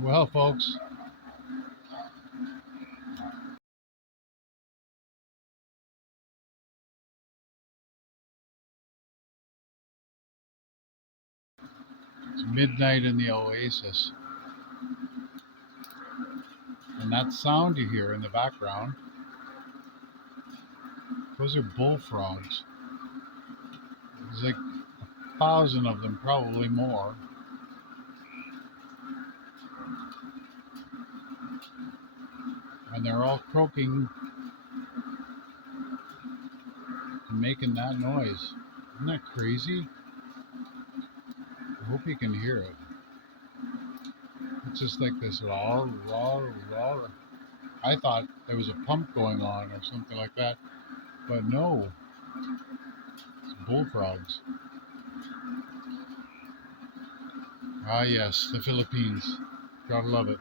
Well, folks, it's midnight in the oasis, and that sound you hear in the background, those are bullfrogs. There's like 1,000 of them, probably more, and they're all croaking and making that noise. Isn't that crazy? I hope you can hear it. It's just like this raw, raw, raw. I thought there was a pump going on or something like that, but no, it's bullfrogs. Ah, yes, the Philippines. Gotta love it.